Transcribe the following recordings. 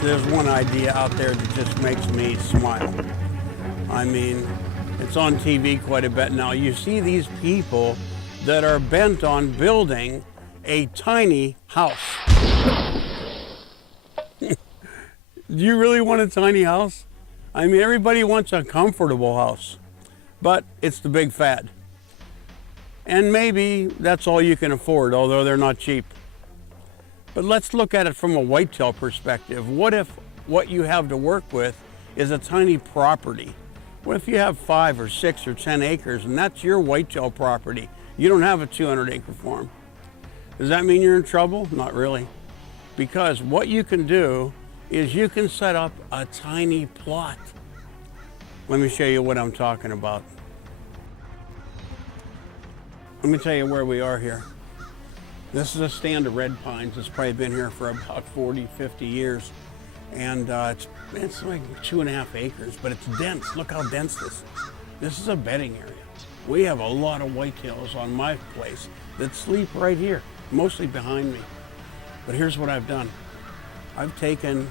There's one idea out there that just makes me smile. I mean, it's on TV quite a bit now. You see these people that are bent on building a tiny house. Do you really want a tiny house? I mean, everybody wants a comfortable house, but it's the big fad. And maybe that's all you can afford, although they're not cheap. But let's look at it from a whitetail perspective. What if what you have to work with is a tiny property? What if you have 5 or 6 or 10 acres and that's your whitetail property? You don't have a 200-acre farm. Does that mean you're in trouble? Not really. Because what you can do is you can set up a tiny plot. Let me show you what I'm talking about. Let me tell you where we are here. This is a stand of red pines. It's probably been here for about 40, 50 years. And it's like 2.5 acres, but it's dense. Look how dense this is. This is a bedding area. We have a lot of whitetails on my place that sleep right here, mostly behind me. But here's what I've done. I've taken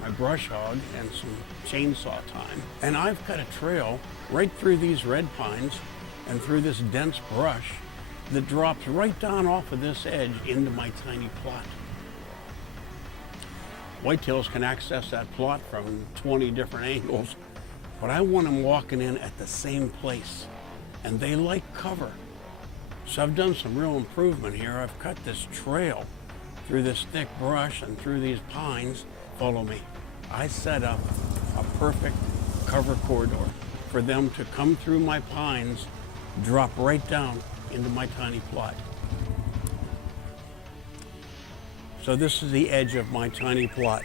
my brush hog and some chainsaw time, and I've cut a trail right through these red pines and through this dense brush that drops right down off of this edge into my tiny plot. Whitetails can access that plot from 20 different angles, but I want them walking in at the same place, and they like cover. So I've done some real improvement here. I've cut this trail through this thick brush and through these pines. Follow me. I set up a perfect cover corridor for them to come through my pines, drop right down into my tiny plot. So this is the edge of my tiny plot.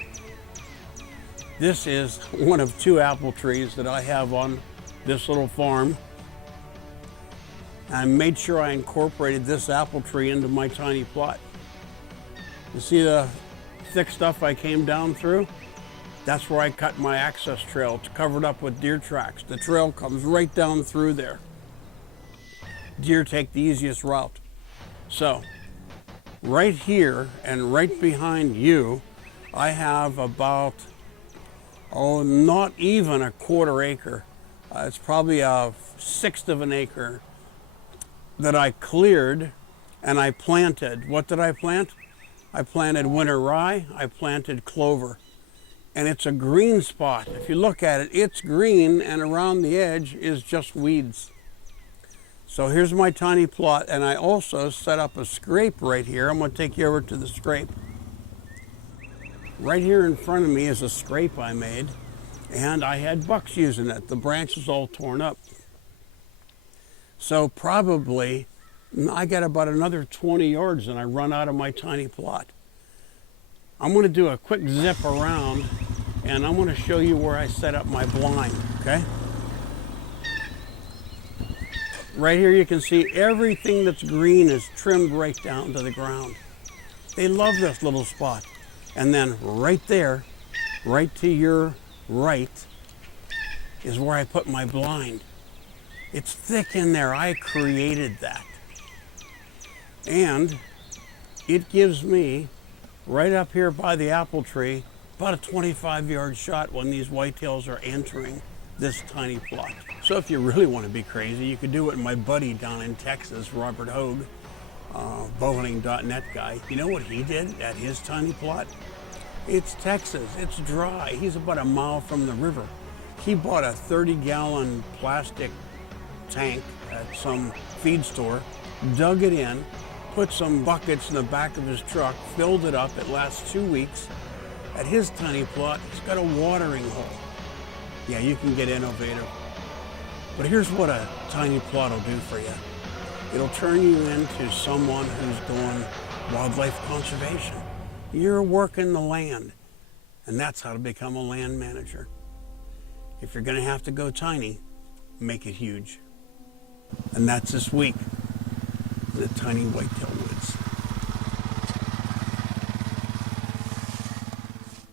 This is one of 2 apple trees that I have on this little farm. I made sure I incorporated this apple tree into my tiny plot. You see the thick stuff I came down through? That's where I cut my access trail. It's covered up with deer tracks. The trail comes right down through there. Deer take the easiest route. So, right here and right behind you, I have about, not even a 1/4 acre. It's probably a 1/6 of an acre that I cleared and I planted. What did I plant? I planted winter rye, I planted clover. And it's a green spot. If you look at it, it's green, and around the edge is just weeds. So here's my tiny plot, and I also set up a scrape right here. I'm going to take you over to the scrape. Right here in front of me is a scrape I made, and I had bucks using it. The branch is all torn up. So probably I got about another 20 yards and I run out of my tiny plot. I'm going to do a quick zip around and I'm going to show you where I set up my blind, okay? Right here you can see everything that's green is trimmed right down to the ground. They love this little spot. And then right there, right to your right, is where I put my blind. It's thick in there. I created that. And it gives me, right up here by the apple tree, about a 25-yard shot when these whitetails are entering this tiny plot. So if you really want to be crazy, you could do what my buddy down in Texas, Robert Hogue, bowhunting.net guy, you know what he did at his tiny plot? It's Texas, it's dry. He's about a mile from the river. He bought a 30-gallon plastic tank at some feed store, dug it in, put some buckets in the back of his truck, filled it up. It lasts 2 weeks. At his tiny plot, it's got a watering hole. Yeah, you can get innovative. But here's what a tiny plot will do for you. It'll turn you into someone who's doing wildlife conservation. You're working the land, and that's how to become a land manager. If you're gonna have to go tiny, make it huge. And that's this week in the Tiny Whitetail Woods.